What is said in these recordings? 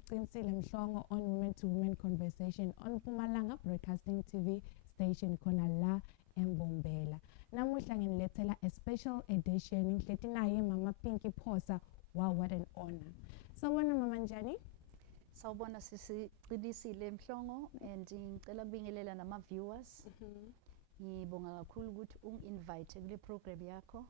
Qinisile Mhlongo on Women to Women Conversation on Mpumalanga Broadcasting TV station khona la eMbombela. Namuhla nginilethela a special edition ngihlethi naye Mama Pinky Phosa. Wow, what an honor. Sawubona Mama njani? Sawubona sisi Qinisile Mhlongo and ngicela kubingelela nama viewers. Ngibonga kakhulu ukuthi unginvite kule program yakho.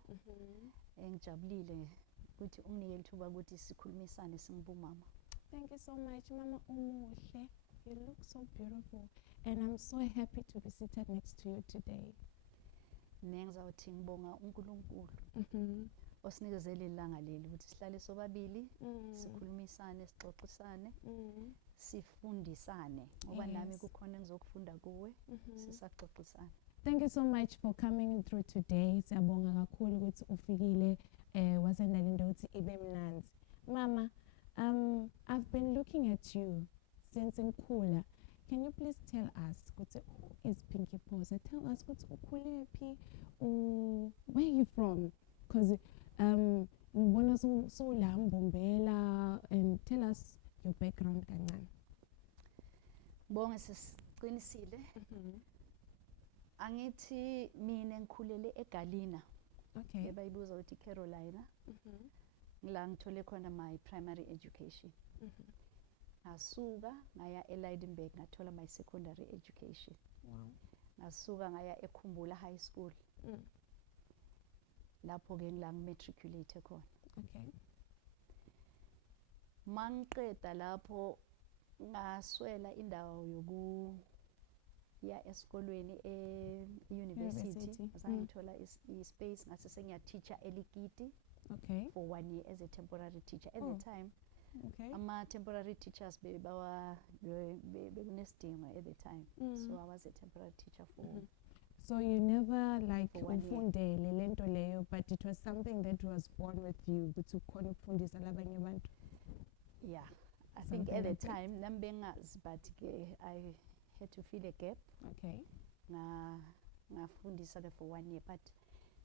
Ngijabulile ukuthi unginike ithuba ukuthi sikhulumisane singibumama. Thank you so much Mama Umuhle. You look so beautiful and I'm so happy to be seated next to you today. Ngizawuthi ngibonga uNkulunkulu. Osinikezele ilanga leli ukuthi sihlale sobabili sikhulumisane sixoxisane sifundisane ngoba nami kukhona engizokufunda kuwe sisaxoxisana. Thank you so much for coming through today. Siyabonga kakhulu ukuthi ufikile wasenda le nto uthi ibe mnanzi. Mama, I've been looking at you since ngikhula. Can you please tell us ukuthi who is Pinky Phosa? Tell us ukuthi ukhule phi, where are you from? Because ngibona so la Mbombela, and tell us your background kancane. Bonke sisiqinisile. Angithi mina ngikhulele eGalina. Okay. Ebayibuza ukuthi Carolina. Ngila ngithole khona my primary education. Ngasuka ngaya eLeidenburg ngathola my secondary education. Wow. Ngasuka ngaya eKhumbula High School. Lapho ke ngila matriculate khona. Okay. Mangiqeda lapho ngaswela indawo ya esikolweni university ngithola ispace ngase sengiyateacher eLikiti. Okay. For 1 year as a temporary teacher at the time. Okay. Ama temporary teachers bekunesidingo at the time. So I was a temporary teacher for So you never like for 1 year. ufundele lento leyo, but it was something that was born with you ukuthi ukhona ukufundisa labanye abantu. Yeah, I think at the like that. time nambengazi but I had to fill a gap. Okay. Ngafundisa ke for 1 year but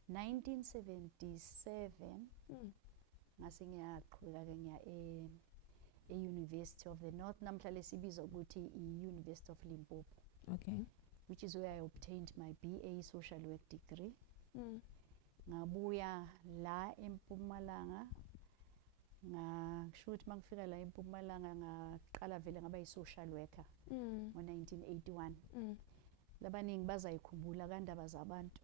1977 ngase ngiyaqhubeka ke ngiya University of the North namhla lesibizwa ukuthi University of Limpopo. Okay. Which is where I obtained my BA social work degree. Ngabuya la eMpumalanga ngasho ukuthi mangifika la eMpumalanga ngaqala vele ngaba yi-social worker ngo-1981. Labaningi bazayikhumbula kandaba zabantu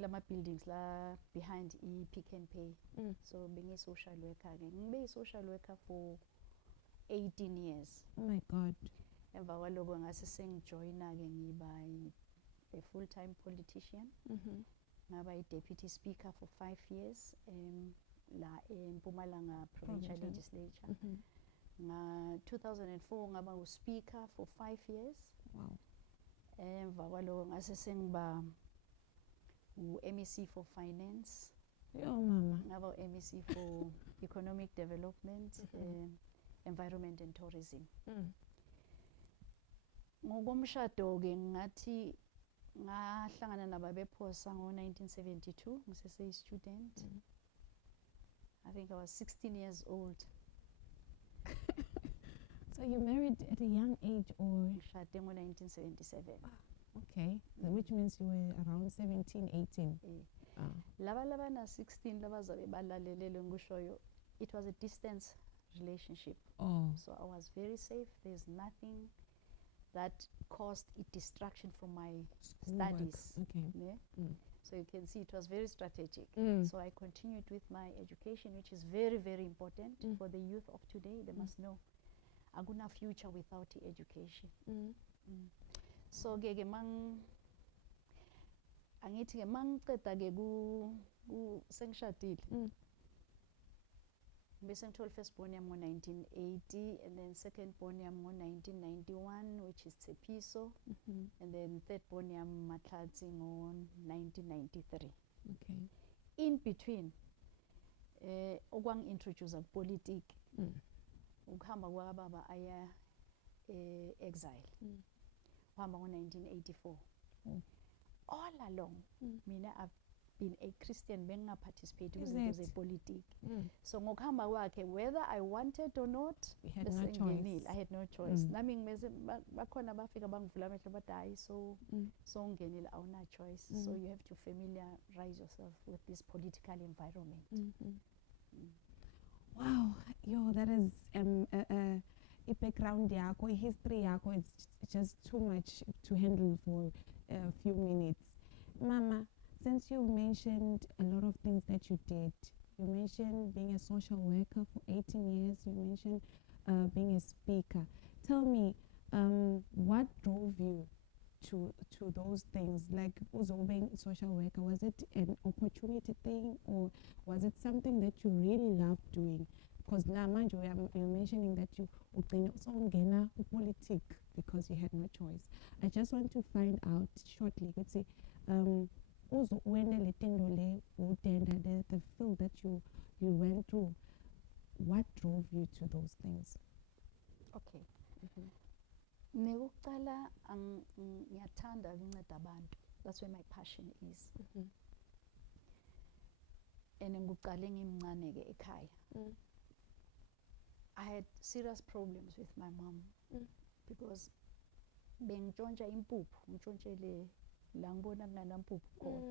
lama buildings la behind Pick and Pay. So bengi-social worker ke ngibe yi-social worker for 18 years. Oh my God. Emva kwaloko ngase sengijoyina ke ngiba a full-time politician. Ngaba i-deputy speaker for 5 years la eMpumalanga Provincial Legislature. Nga 2004 ngaba u-speaker for 5 years. Wow. Emva kwaloko ngase sengiba u-MEC for finance. Yo mama. Ngaba u-MEC for economic development, environment and tourism. Ngokomshado ke ngathi ngahlangana nababephosa ngo-1972 ngisese-student. I think I was 16 years old. So you married at a young age or? Ngishade ngo-1977. Okay, which means you were around 17, 18. Laba na 16 laba zabe balalelele ngishoyo, it was a distance relationship. Oh. So I was very safe. There's nothing that caused a distraction from my studies. Okay. Yeah? So you can see it was very strategic. So I continued with my education, which is very, very important for the youth of today. They must know akuna future without education. So ke angithi ke mangiceda ke ku sengishadile. Bese ngithola first born yami ngo-1980 and then second born yami ngo-1991 which is Tsepiso, and then third born yami Mahlatsi ngo-1993. Okay. In between okwangi-introduce kupolitiki ukuhamba kwababa aya exile. Uhamba ngo-1984. All along mina been a Christian bengingaparticipate Is kwizinto it? zepolitiki. So ngokuhamba kwakhe, whether I wanted or not, You had no besengenile. choice. I had no choice. Mm. Nami ngimeze bakhona bafika bangivula amehlo bathi hayi so ungenile awuna choice. So you have to familiarize yourself with this political environment. Wow, yo, that is a background yakho, a history yakho. It's just too much to handle for a few minutes. Mama, since you mentioned a lot of things that you did, you mentioned being a social worker for 18 years, you mentioned being a speaker. Tell me, what drove you to those things? Like, also being a social worker, was it an opportunity thing, or was it something that you really loved doing? Because now, mind you, you're mentioning that you ungena politic because you had no choice. I just want to find out shortly. Let's say, also when the field that you went through, what drove you to those things? Okay. Nekuqala ngiyathanda ukunceda abantu. That's where my passion is. And ngikuqale ngimncane ke ekhaya. I had serious problems with my mom because bengitshontsha impuphu, ngitshontshele la ngibona kunanampuphu khona.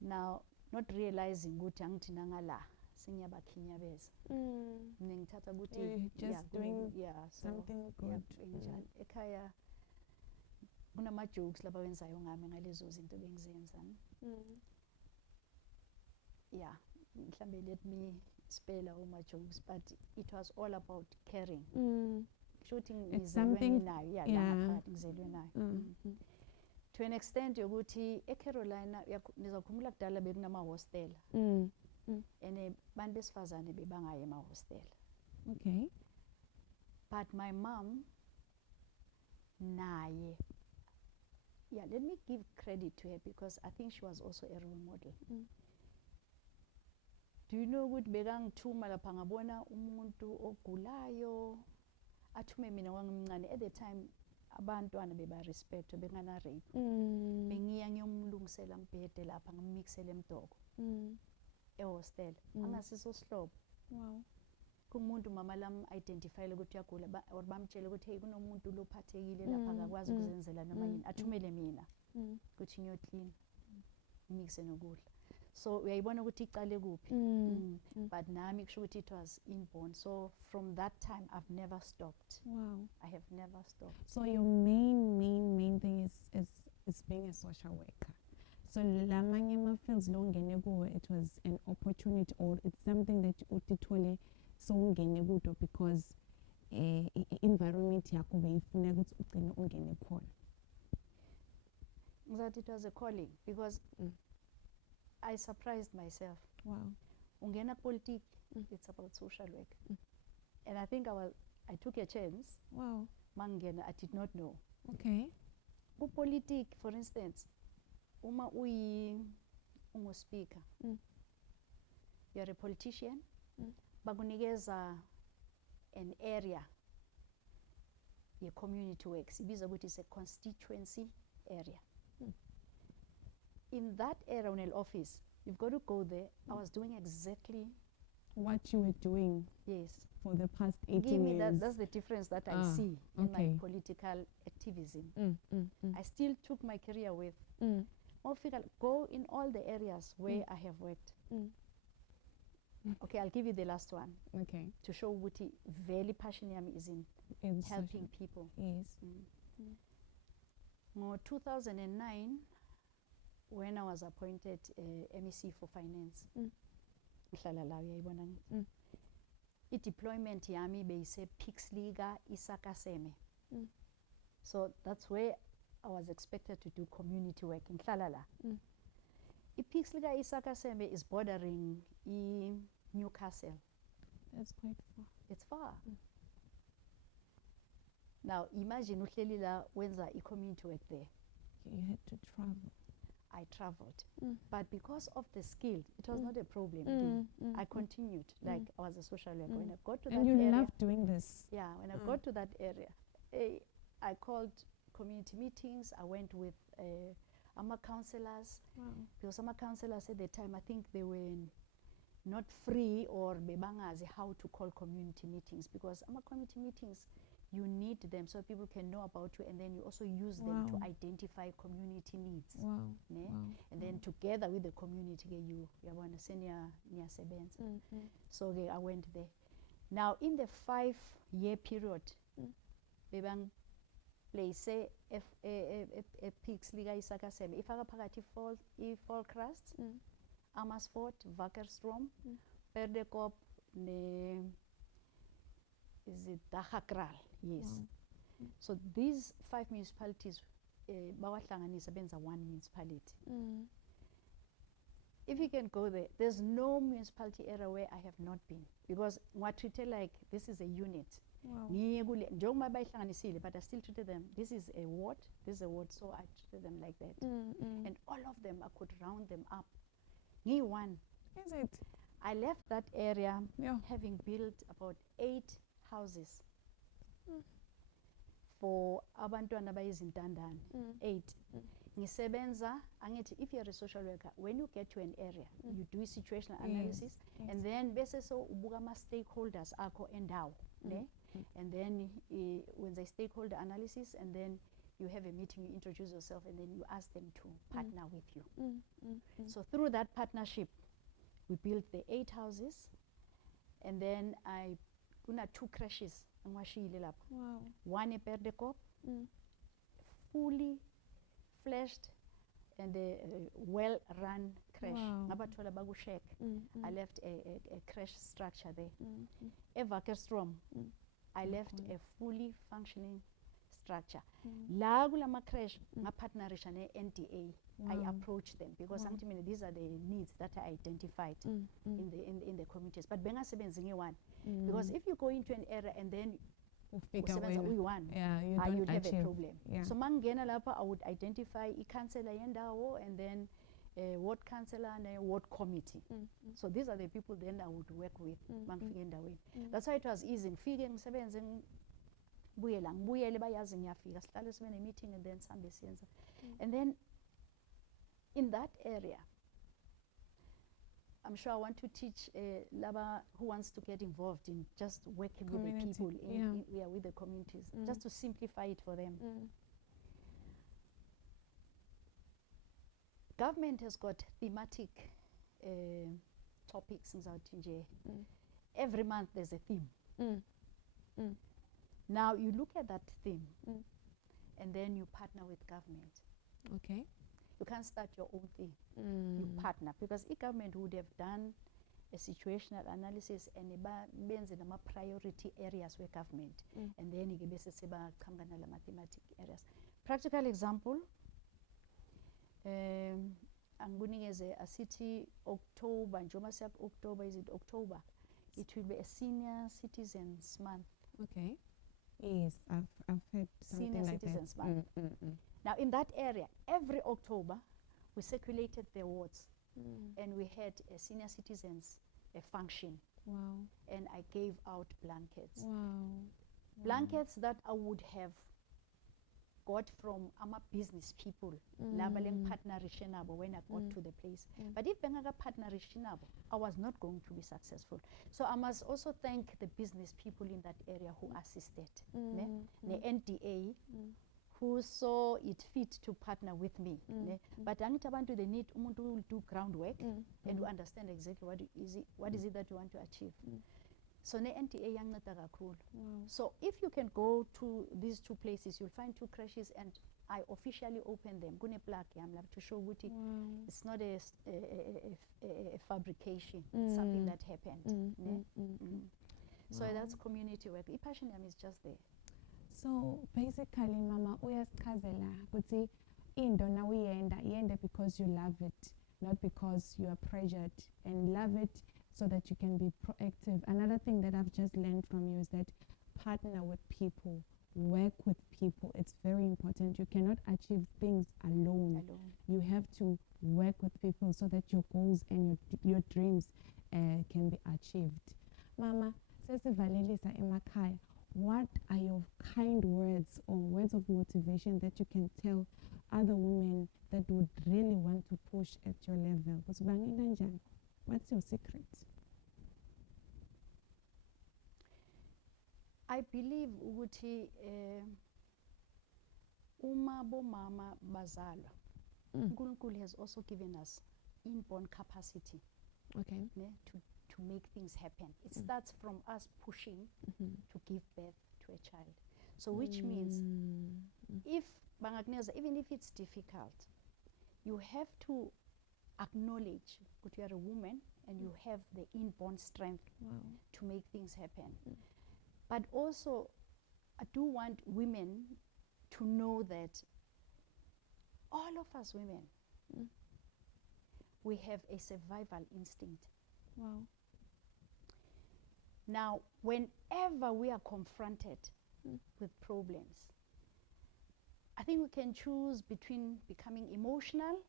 Now, not realizing ukuthi angithina ngala sengiyabakhinyabeza. Ngithatha ukuthi just doing so, something good. Njalo ekhaya kunama jokes laba wenzayo ngami ngalezo zinto bengizenza. Yeah, mhlambe let me spell all my jokes, but it was all about caring. Shooting It's is something, to an extent yokuthi eCarolina nizakhumbula kudala bekunama hostel and bantu besifazane bebangaye ema hostel. Okay. But my mom naye, yeah, let me give credit to her because I think she was also a role model. Do you know ukuthi bekangithuma lapha ngabona umuntu ogulayo athume mina wangimncane. At the time abantwana beba respect bengana rape. Bengiya ngiyomlungisela umbhede lapha ngimixele emdoko ehostel angasiso sihlobo. Wow. Kumuntu mama lam identify ukuthi uyagula or bamtshele ukuthi hey kunomuntu lophathekile lapha akakwazi ukuzenzela noma yini athumele mina ukuthi ngiyo clean mixe nokudla. So uyayibona ukuthi icale kuphi. But nami kusho ukuthi it was inborn. So from that time I've never stopped. Wow. I have never stopped. So your main thing is being a social worker. So lamanye ma fields longene kuwo, it was an opportunity or it's something that utithole so ungene kudo because environment yakho beyifuna ukuthi ugcine ungene khona. That it was a calling because I surprised myself. Wow. Ungena politik, it's about social work. And I think I took a chance. Wow. Mangena, I did not know. Okay. Politik, for instance, uma ungu speaker. You're a politician. Bakunikeza an area ye community works. Ibiza ukuthi is a constituency area. In that area in the office, you've got to go there. I was doing exactly what you were doing. Yes. For the past 18 years. That's the difference that I see in my political activism. I still took my career with. Go in all the areas where I have worked. Okay, I'll give you the last one. Okay. To show what very passionate is in helping people. Yes. In 2009, when I was appointed MEC for Finance, deployment yami beyise Pixliga Isakaseme. So that's where I was expected to do community work in Klalala. Pixliga Isakaseme is bordering Newcastle. That's quite far. It's far. Now imagine uhleli la wenza community work there. You had to travel. I traveled. But because of the skill, it was not a problem. I continued, like I was a social worker. When I got to that area. And you loved doing this. Yeah, when I got to that area, I called community meetings. I went with ama-councillors, Wow. because ama-councillors at the time, I think they were not free or bebangazi how to call community meetings, because ama-community meetings, you need them so people can know about you, and then you also use them to Wow. identify community needs. Wow. Ne? Wow. And then together with the community, you yabona seniyasebenza. So I went there. Now in the 5-year period, bebang place e-peaks lika isakasebe ifaka phakathi i-fall crust, Amersfoort, Wakkerstroom, Perdekop ne is it Dagakral, yes. Wow. So these 5 municipalities bawahlanganisa benza one municipality. If you can go there, there's no municipality area where I have not been, because what treated like this is a unit. Wow. Njengoba bayihlanganisile, but I still treated them, this is a ward, this is a ward, so I treated them like that. And all of them, I could round them up. One. Is it? I left that area Yeah. having built about 8 houses for abantwana bayizintandane, 8. Ngisebenza, angithi if you're a social worker, when you get to an area, you do situational analysis, Yes. and then bese so ubuka ama-stakeholders akho endawo, ne? And then when they stakeholder analysis, and then you have a meeting, you introduce yourself, and then you ask them to partner with you. So through that partnership, we built the 8 houses, and then I kuna 2 crashes angiwashiyile lapha. Wow. One in Perdekop, fully fledged and a well-run crash. Wow. Ngabathola bakushek. I left a crash structure there. Wakkerstroom, I left a fully functioning structure. La kulama crash ngapartnerisha ne-NDA. I Wow. approached them because these are the needs that I identified in the communities. But bengasebenzi nge-one, because if you go into an area and then Ufika usebenza wena. uyi-one, Yeah, you don't you'd have achieve. a problem. Yeah. So mangena lapha, I would identify i-councillor yendawo and then ward councillor and ward committee. So these are the people then I would work with mangifika endaweni. That's why it was easy. Ngifike ngisebenze ngibuyele bayazi ngiyafika sihlale sibe ne-meeting and then sihambe siyenza. And then in that area, I'm sure I want to teach laba who wants to get involved in just working with the people with the communities, just to simplify it for them. Government has got thematic topics. Every month there's a theme. Now you look at that theme and then you partner with government. Okay. You can't start your own thing. You partner, because government would have done a situational analysis and benze nama priority areas where government, and then ikebese seba qhamuka nala mathematic areas. Practical example, angunikeze asithi October, njengoba siya October, is it October? It will be a senior citizens month. Okay. Yes, I've heard something Senior like Citizens that. Month. Now in that area, every October, we circulated the wards, and we had a senior citizens function, Wow. and I gave out blankets. Wow. Blankets that I would have got from business people, labeling partnership when I got to the place. But if Bengaga partnership, I was not going to be successful. So I must also thank the business people in that area who assisted. The NDA, who saw it fit to partner with me. But angithi abantu they need umuntu who will do groundwork and to understand exactly what is it that you want to achieve. So ne-NTA yanceda kakhulu. So if you can go to these 2 places, you'll find 2 crashes, and I officially opened them. Kune plug yami to show ukuthi it's not a fabrication. It's something that happened. So that's community work. I-passion yami is just there. So basically, Mama, uyasichazela ukuthi into na uyenda because you love it, not because you are pressured, and love it so that you can be proactive. Another thing that I've just learned from you is that partner with people, work with people. It's very important. You cannot achieve things alone. You have to work with people so that your goals and your dreams can be achieved. Mama, sesivalelisa emakhaya, what are your kind words or words of motivation that you can tell other women that would really want to push at your level? What's your secret? I believe ukuthi uma bomama bazalwa, uNkulunkulu has also given us inborn capacity Okay. to make things happen. It starts from us pushing to give birth to a child. So which means if even if it's difficult, you have to acknowledge that you are a woman and you have the inborn strength to make things happen. But also, I do want women to know that all of us women, we have a survival instinct. Wow. Now, whenever we are confronted with problems, I think we can choose between becoming emotional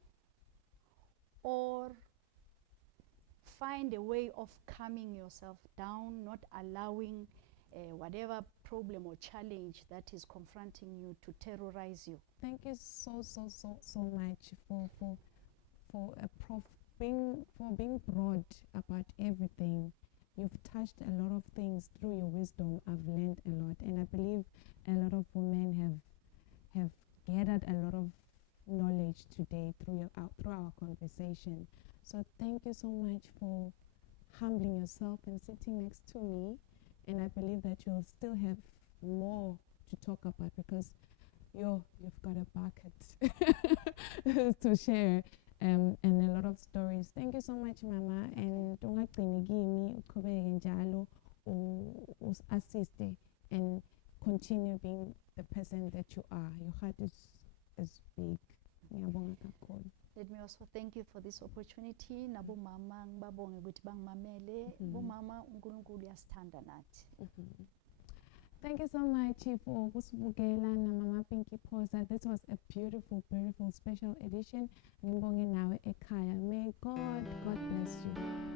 or find a way of calming yourself down, not allowing whatever problem or challenge that is confronting you to terrorize you. Thank you so much for being broad about everything. You've touched a lot of things through your wisdom. I've learned a lot, and I believe a lot of women have gathered a lot of knowledge today through our conversation. So thank you so much for humbling yourself and sitting next to me. And I believe that you'll still have more to talk about because you've got a bucket to share and a lot of stories. Thank you so much, Mama. And ungagcini kimi uqhubeke njalo assiste and continue being the person that you are. Your heart is big. Ngiyabonga kakhulu. Let me also thank you for this opportunity. Nabo mama ngibabonge ukuthi bangimamele. Bo mama uNkulunkulu uyasithanda nathi. Thank you so much for kusibukela na Mama Pinky Phosa. This was a beautiful special edition. Ngibonge nawe ekhaya. May God bless you.